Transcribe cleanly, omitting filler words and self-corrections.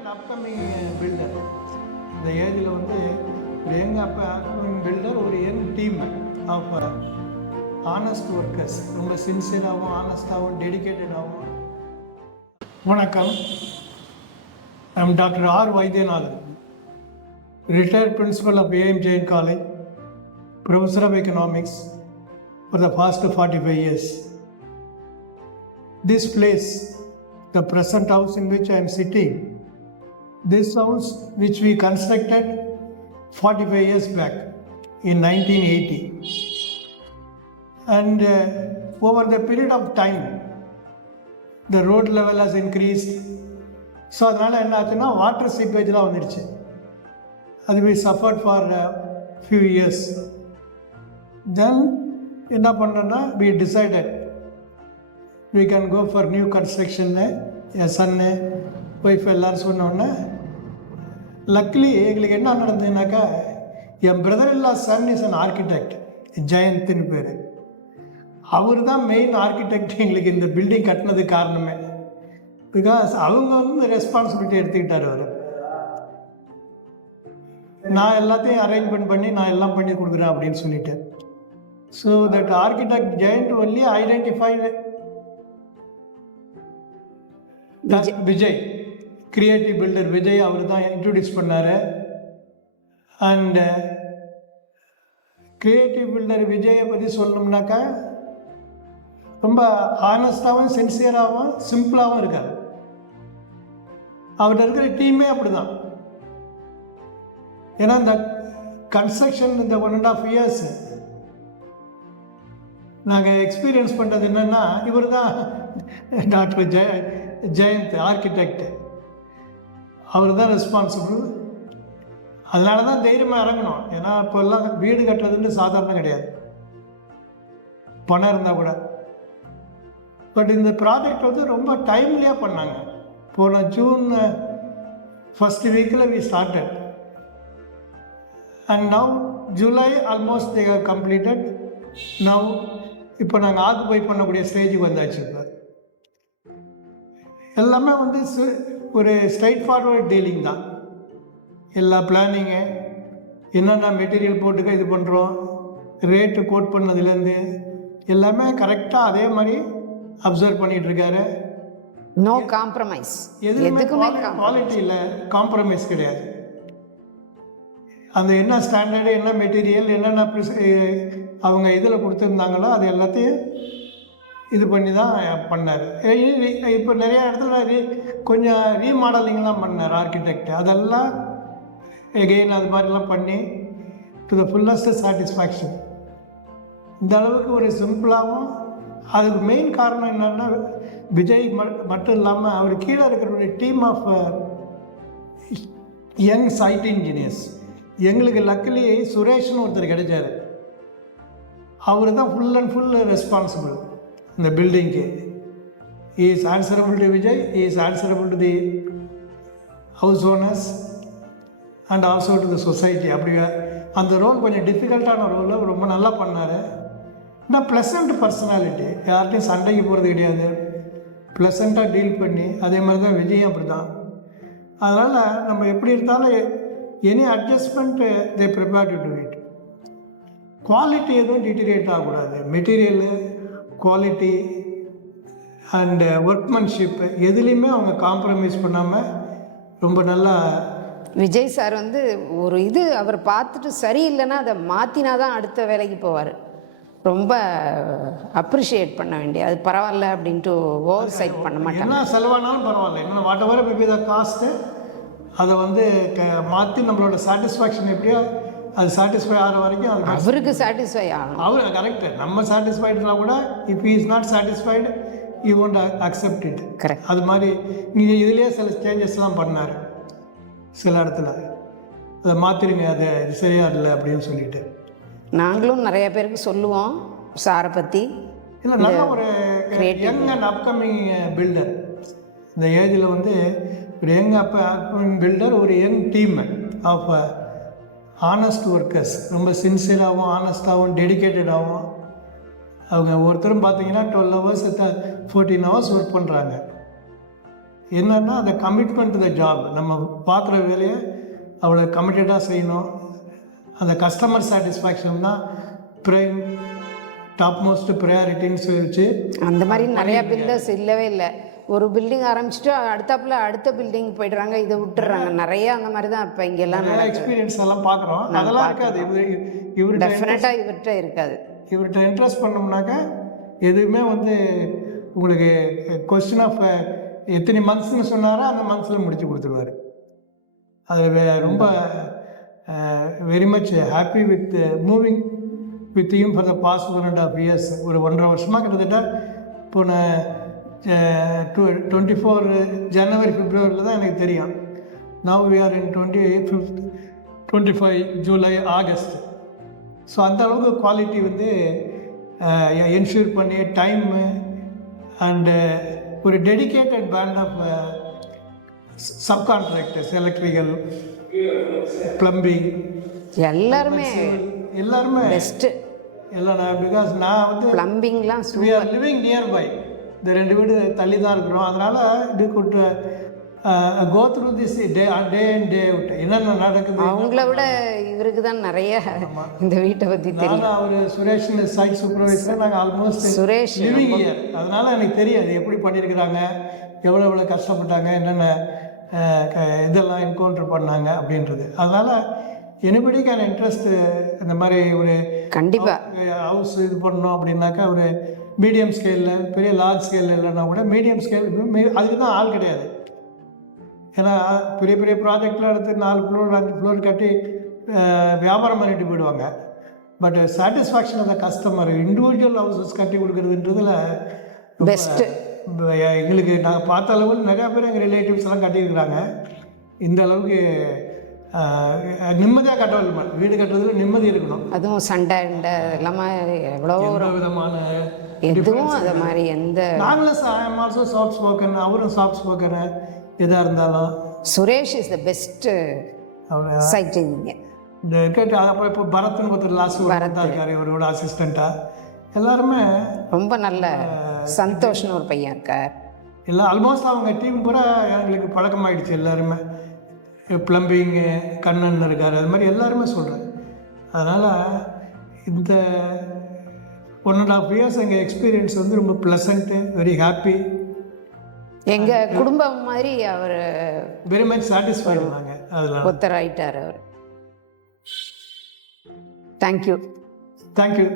And upcoming filter. இந்த ஏஜில் வந்து ஒரு யங் அப்கமிங் பில்டர், ஒரு young team of honest workers, ரொம்ப சின்சியராகவும் ஆனஸ்டாகவும் டெடிக்கேட்டடாகவும். வணக்கம், I'm doctor R Vaidyanathan, retired principal of A.M. Jain College, professor of economics for the past 45 years. This place, the present house in which I am sitting, this house which we constructed 45 years back in 1980, and over the period of time the road level has increased. So அதனால் என்ன ஆச்சுன்னா water சீப்பேஜ்லாம் வந்துடுச்சு. அது we suffered for a few years. Then என்ன பண்ணோன்னா we decided we can go for new construction. என் son wife எல்லோரும் சொன்னோன்னே லக்லி எங்களுக்கு என்ன நடந்ததுனாக்கா, என் பிரதர் இல்லா சன் இஸ் அன் ஆர்கிடெக்ட், ஜெயந்த்னு பேர். அவர் தான் மெயின் ஆர்கிடெக்ட் எங்களுக்கு இந்த பில்டிங் கட்டினதுக்கு காரணமே. பிகாஸ் அவங்க வந்து ரெஸ்பான்சிபிலிட்டி எடுத்துக்கிட்டார் அவர். நான் எல்லாத்தையும் அரேஞ்ச்மெண்ட் பண்ணி நான் எல்லாம் பண்ணி கொடுக்குறேன் அப்படின்னு சொல்லிட்டு. So that architect giant only identified Vijay, creative builder Vijay, அவர் தான் இன்ட்ரடியூஸ் பண்ணார். அண்டு கிரியேட்டிவ் பில்டர் விஜயை பற்றி சொல்லணும்னாக்கா ரொம்ப ஆனஸ்டாகவும் சின்சியராகவும் சிம்பிளாகவும் இருக்கார். அவர்கிட்ட இருக்கிற டீமே அப்படி தான். ஏன்னா இந்த கன்ஸ்ட்ரக்ஷன் இந்த 1.5 years நாங்கள் எக்ஸ்பீரியன்ஸ் பண்ணுறது என்னென்னா, இவர் தான் டாக்டர் ஜெயந்த் ஆர்கிடெக்ட், அவர் தான் ரெஸ்பான்சிபிள். அதனால தான் தைரியமாக இறங்கணும். ஏன்னா இப்போல்லாம் வீடு கட்டுறதுன்னு சாதாரணம் கிடையாது, பணம் இருந்தால் கூட. பட் இந்த ப்ராஜெக்ட் வந்து ரொம்ப டைம்லியாக பண்ணாங்க. போன ஜூன் ஃபர்ஸ்ட் வீக்கில் we started and now July almost they have completed. Now இப்போ நாங்கள் ஆக்குபை பண்ணக்கூடிய ஸ்டேஜுக்கு வந்தாச்சு. இப்போ எல்லாமே வந்து ஒரு ஸ்ட்ரைட் ஃபார்வர்ட் டீலிங் தான். எல்லா பிளானிங்கு, என்னென்ன மெட்டீரியல் போட்டுக்க இது பண்ணுறோம், ரேட்டு கோட் பண்ணதுலேருந்து எல்லாமே கரெக்டாக அதே மாதிரி அப்சர்வ் பண்ணிகிட்ருக்காரு. நோ காம்ப்ரமைஸ், எதுவுமே குவாலிட்டியில் காம்ப்ரமைஸ் கிடையாது. அந்த என்ன ஸ்டாண்டர்டு, என்ன மெட்டீரியல், என்னென்ன அவங்க இதில் கொடுத்துருந்தாங்களோ அது எல்லாத்தையும் இது பண்ணி தான் பண்ணார். இப்போ நிறையா இடத்துல கொஞ்சம் ரீமாடலிங்லாம் பண்ணார் ஆர்கிடெக்ட். அதெல்லாம் எகெயின் அது மாதிரிலாம் பண்ணி டு த ஃபுல்லஸ்ட் சாட்டிஸ்ஃபேக்ஷன். இந்த அளவுக்கு ஒரு சிம்பிளாகவும், அதுக்கு மெயின் காரணம் என்னென்னா விஜய் மட்டும் இல்லாமல் அவர் கீழே இருக்கிற ஒரு team of young site engineers. எங்களுக்கு லக்கிலி சுரேஷ்னு ஒருத்தர் கிடைச்சார். அவர் தான் ஃபுல் அண்ட் ஃபுல் ரெஸ்பான்சிபிள் இந்த பில்டிங்க்கு. He is answerable to Vijay, he is answerable to the house owners and also to the society. அப்படி அந்த ரோல் கொஞ்சம் டிஃபிகல்ட்டான ரோலை ரொம்ப நல்லா பண்ணார். ஆனால் ப்ளசண்ட் பர்சனாலிட்டி, யார்கிட்டையும் சண்டைக்கு போகிறது கிடையாது, ப்ளசண்ட்டாக டீல் பண்ணி. அதே மாதிரி தான் விஜயும் அப்படி தான். அதனால் நம்ம எப்படி இருந்தாலும் any adjustment they prepare to do it. Quality எதுவும் டிட்டீரியேட் ஆகக்கூடாது. மெட்டீரியலு, குவாலிட்டி அண்டு ஒர்க்மன்ஷிப் எதுலேயுமே அவங்க காம்ப்ரமைஸ் பண்ணாமல் ரொம்ப நல்லா. விஜய் சார் வந்து ஒரு இது அவர் பார்த்துட்டு சரியில்லைன்னா அதை மாற்றினா தான் அடுத்த வேலைக்கு போவார். ரொம்ப அப்ரிஷியேட் பண்ண வேண்டிய, அது பரவாயில்ல அப்படின்ட்டு ஓவர் சைட் பண்ண மாட்டாங்க. என்ன செலவானாலும் பரவாயில்ல, என்ன what ever maybe the cost, அதை வந்து மாற்றி நம்மளோட சாட்டிஸ்ஃபேக்ஷன் எப்படியோ அது சாட்டிஸ்ஃபை ஆகிற வரைக்கும் அது அவருக்கு சாட்டிஸ்ஃபை ஆகணும். அவர் கரெக்டு. நம்ம சாட்டிஸ்ஃபைடுனா கூட if he is not satisfied you won't accept it. Correct. அது மாதிரி நீங்கள் இதுலேயே சில சேஞ்சஸ்லாம் பண்ணார் சில இடத்துல. அதை மாற்றிடுங்க, அது சரியாக இல்லை அப்படின்னு சொல்லிட்டு நாங்களும் நிறைய பேருக்கு சொல்லுவோம் சாரை பற்றி. இல்லை, நல்ல ஒரு யங் அண்ட் அப்கமிங் பில்டர். இந்த ஏஜில் வந்து ஒரு யங் அப்கமிங் பில்டர், ஒரு young team of honest workers, ரொம்ப சின்சியராகவும் ஆனஸ்டாகவும் டெடிக்கேட்டடாகவும். அவங்க ஒருத்தரும் பார்த்தீங்கன்னா 12 hours 14 hours ஒர்க் பண்ணுறாங்க. என்னன்னா அந்த கமிட்மெண்ட் டு த ஜாப். நம்ம பார்க்குற வேலையை அவ்வளோ கமிட்டடாக செய்யணும். அந்த கஸ்டமர் சாட்டிஸ்ஃபேக்ஷன் தான் ப்ரைம் டாப் மோஸ்ட் ப்ரையாரிட்டின்னு வச்சு. அந்த மாதிரி நிறையா பில்டர்ஸ் இல்லவே இல்லை. ஒரு பில்டிங் ஆரம்பிச்சுட்டு அடுத்தாப்புல அடுத்த பில்டிங் போயிடுறாங்க, இதை விட்டுறாங்க. நிறைய அந்த மாதிரி தான் இப்போ இங்கெல்லாம் எக்ஸ்பீரியன்ஸ் எல்லாம் பார்க்குறோம். அதெல்லாம் இருக்காது இவர் டெஃபினட்டாக இவர்கிட்ட இருக்காது. இவர்கிட்ட இன்ட்ரெஸ்ட் பண்ணோம்னாக்கா எதுவுமே வந்து உங்களுக்கு கொஸ்டின் ஆஃப் எத்தனை மந்த்ஸ்னு சொன்னாரோ அந்த மந்த்ஸில் முடிச்சு கொடுத்துருவார். அதில் ரொம்ப very much happy with moving with you for the past 1.5 years. ஒரு 1.5 வருஷமாக கிட்டத்தட்ட போன 24 ஜனவரி பிப்ரவரியில் தான் எனக்கு தெரியும். Now we are in 25 July August. So அந்த அளவுக்கு குவாலிட்டி வந்து என்ஷூர் பண்ணி டைமு அண்டு ஒரு dedicated band of subcontractors, electrical, plumbing எல்லாருமே பெஸ்ட்டு எல்லாம். பிகாஸ் நான் வந்து ப்ளம்பிங்லாம் வி ஆர் லிவிங் நியர்பை. இந்த 2 வீடு தள்ளி தான் இருக்கிறோம். அதனால் இது கூட்டு go through this day and day out என்னென்ன நடக்குது. அவங்கள விட இவருக்கு தான் நிறைய இந்த வீட்டை பற்றி தெரியும். அவர் சுரேஷ் சைட் சூப்பர்வைசர், நாங்கள் ஆல்மோஸ்ட் சுரேஷ் லிவிங் இயர். அதனால் எனக்கு தெரியாது எப்படி பண்ணியிருக்கிறாங்க, எவ்வளோ கஷ்டப்பட்டாங்க, என்னென்ன இதெல்லாம் என்கவுண்டர் பண்ணாங்க அப்படின்றது. அதனால் எனிபடி கேன் இன்ட்ரெஸ்ட் இந்த மாதிரி ஒரு கண்டிப்பாக ஹவுஸ் இது பண்ணணும் அப்படின்னாக்கா ஒரு மீடியம் ஸ்கேலில், பெரிய லார்ஜ் ஸ்கேலில் இல்லைன்னா கூட மீடியம் ஸ்கேல் அதுக்கு தான் ஆள் கிடையாது. ஏன்னா பெரிய பெரிய ப்ராஜெக்ட்லாம் எடுத்து 4 ஃப்ளோர் 5 ஃப்ளோர் கட்டி வியாபாரம் பண்ணிட்டு போயிடுவாங்க. But satisfaction of the customer individual houses கட்டி கொடுக்குறதுன்றதுல பெஸ்ட்டு. எங்களுக்கு நாங்கள் பார்த்த அளவுக்கு நிறையா பேர் எங்கள் ரிலேட்டிவ்ஸ் எல்லாம் கட்டியிருக்கிறாங்க. இந்த அளவுக்கு நிம்மதியாக கட்டவில்லை. வீடு கட்டுறதுல நிம்மதி இருக்கணும். அதுவும் சண்டை இல்லாமல் எவ்வளோ விதமான எதுவும் அது மாதிரி எந்த. நாங்களும் I am also soft spoken, அவரும் சாஃப்ட் ஸ்போக்கனு. எதாக இருந்தாலும் Suresh is the best sighting. இந்த கேட்டு அப்புறம் இப்போ பரத்னு ஒருத்தர் லாஸ்ட் தான் இருக்கார், இவரோட அசிஸ்டண்ட்டாக. எல்லாருமே ரொம்ப நல்ல சந்தோஷ்னு ஒரு பையன் இருக்கார். எல்லாம் ஆல்மோஸ்ட் அவங்க டீம் பூரா எங்களுக்கு பழக்கமாயிடுச்சு. எல்லாருமே ப்ளம்பிங்கு கண்ணன் இருக்கார், அது மாதிரி எல்லாருமே சொல்கிறேன். அதனால் இந்த 1.5 years எங்கள் எக்ஸ்பீரியன்ஸ் வந்து ரொம்ப ப்ளசண்ட்டு, வெரி ஹாப்பி. எங்கள் குடும்பம் மாதிரி அவர் வெரி மச் சாட்டிஸ்ஃபைடு நாங்க. அதில் ஒத்தராயிட்டார் அவர். தேங்க்யூ. தேங்க்யூ.